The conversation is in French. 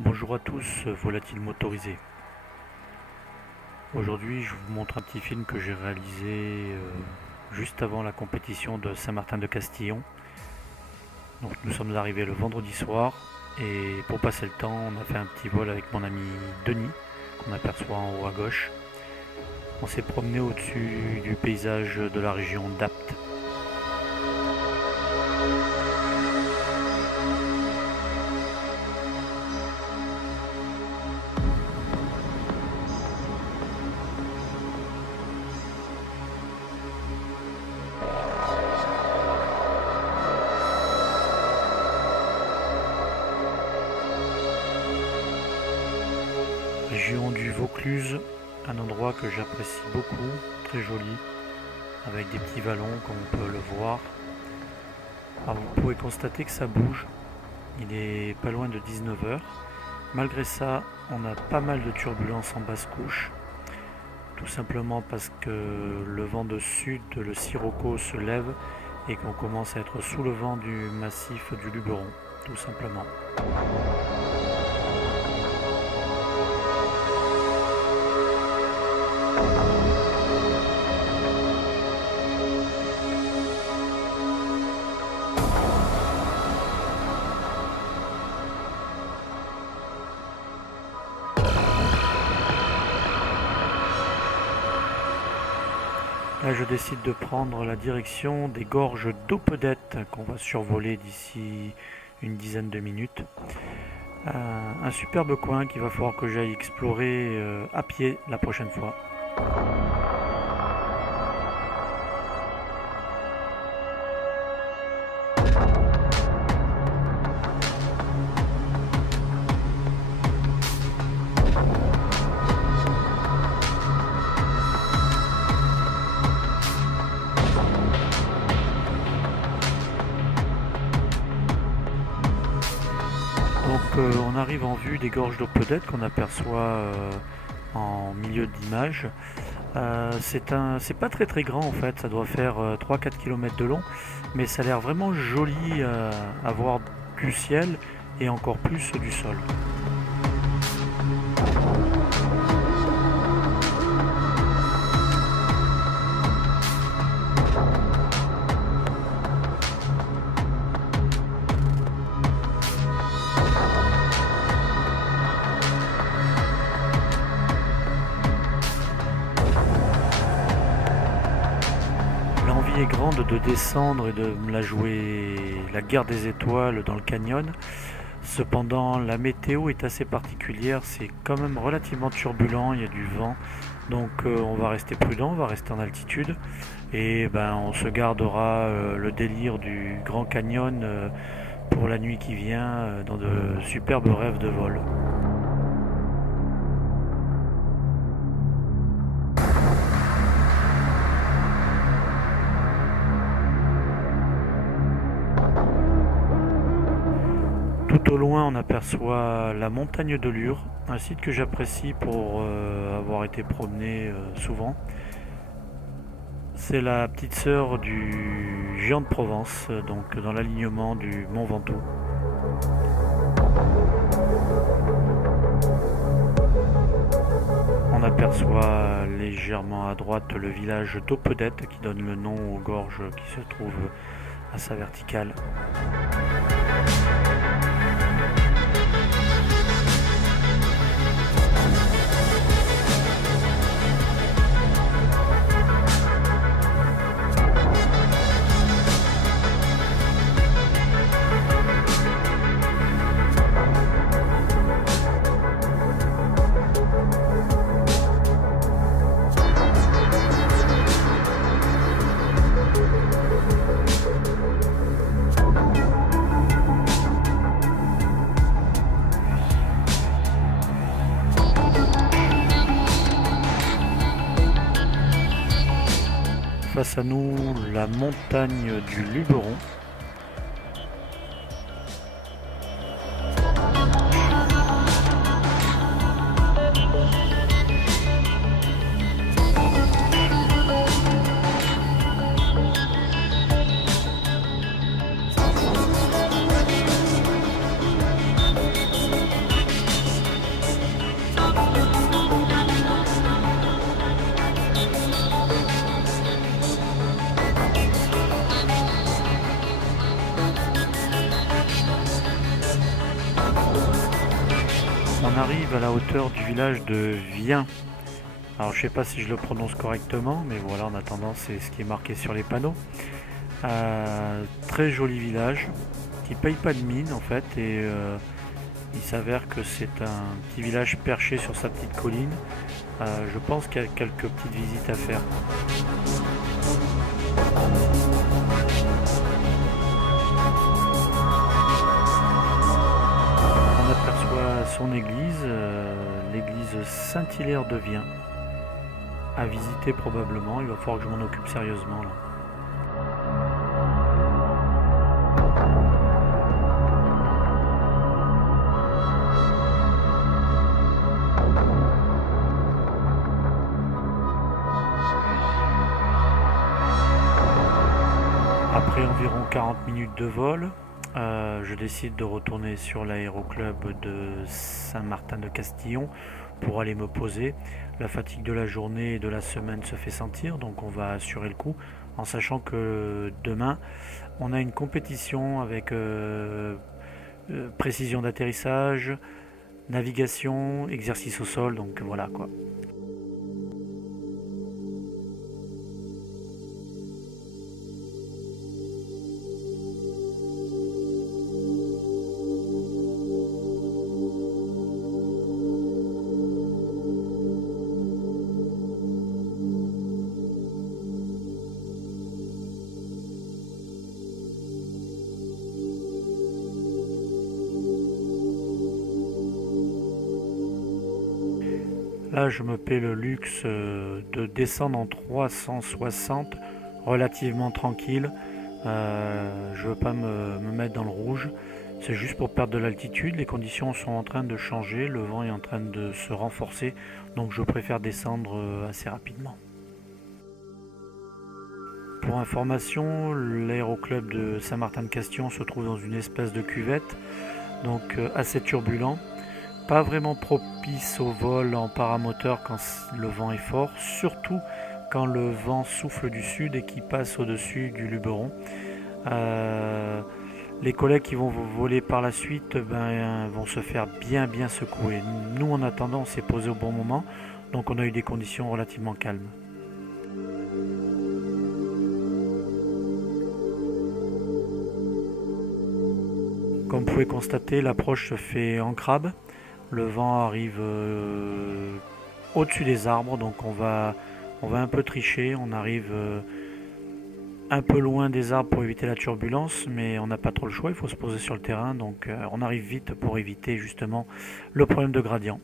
Bonjour à tous, volatiles motorisés. Aujourd'hui, je vous montre un petit film que j'ai réalisé juste avant la compétition de Saint-Martin-de-Castillon. Donc, nous sommes arrivés le vendredi soir et pour passer le temps, on a fait un petit vol avec mon ami Denis, qu'on aperçoit en haut à gauche. On s'est promené au-dessus du paysage de la région d'Apt. Région du Vaucluse, un endroit que j'apprécie beaucoup, très joli, avec des petits vallons comme on peut le voir. Alors vous pouvez constater que ça bouge, il est pas loin de 19 h. Malgré ça, on a pas mal de turbulences en basse couche, tout simplement parce que le vent de sud, le sirocco, se lève et qu'on commence à être sous le vent du massif du Luberon, tout simplement. Là, je décide de prendre la direction des gorges d'Opedette qu'on va survoler d'ici une dizaine de minutes. Un superbe coin qu'il va falloir que j'aille explorer à pied la prochaine fois. Donc on arrive en vue des gorges d'Opedette qu'on aperçoit en milieu d'image. C'est pas très grand en fait, ça doit faire 3-4 km de long, mais ça a l'air vraiment joli à voir du ciel et encore plus du sol. L'envie est grande de descendre et de me la jouer la guerre des étoiles dans le canyon. Cependant, la météo est assez particulière, c'est quand même relativement turbulent, il y a du vent. Donc on va rester prudent, on va rester en altitude. Et on se gardera le délire du Grand Canyon pour la nuit qui vient dans de superbes rêves de vol. Tout au loin, on aperçoit la montagne de Lure, un site que j'apprécie pour avoir été promené souvent. C'est la petite sœur du Géant de Provence, donc dans l'alignement du Mont Ventoux. On aperçoit légèrement à droite le village d'Opedette qui donne le nom aux gorges qui se trouvent à sa verticale. Face à nous, la montagne du Luberon. On arrive à la hauteur du village de Vien. Alors je sais pas si je le prononce correctement, mais voilà, en attendant c'est ce qui est marqué sur les panneaux. Très joli village qui paye pas de mine en fait, et il s'avère que c'est un petit village perché sur sa petite colline. Je pense qu'il y a quelques petites visites à faire. On aperçoit son église, l'église Saint-Hilaire de Vien. À visiter probablement, il va falloir que je m'en occupe sérieusement là. Après environ 40 minutes de vol, je décide de retourner sur l'aéroclub de Saint-Martin-de-Castillon pour aller me poser. La fatigue de la journée et de la semaine se fait sentir, donc on va assurer le coup en sachant que demain on a une compétition avec précision d'atterrissage, navigation, exercice au sol, donc voilà quoi. Là, je me paie le luxe de descendre en 360 relativement tranquille. Je ne veux pas me mettre dans le rouge. C'est juste pour perdre de l'altitude. Les conditions sont en train de changer. Le vent est en train de se renforcer. Donc je préfère descendre assez rapidement. Pour information, l'aéroclub de Saint-Martin-de-Castillon se trouve dans une espèce de cuvette. Donc assez turbulent. Pas vraiment propice au vol en paramoteur quand le vent est fort, surtout quand le vent souffle du sud et qui passe au-dessus du Luberon. Les collègues qui vont voler par la suite vont se faire bien secouer. Nous en attendant on s'est posé au bon moment, donc on a eu des conditions relativement calmes. Comme vous pouvez constater, l'approche se fait en crabe. Le vent arrive au-dessus des arbres, donc on va un peu tricher. On arrive un peu loin des arbres pour éviter la turbulence, mais on n'a pas trop le choix, il faut se poser sur le terrain, donc on arrive vite pour éviter justement le problème de gradient.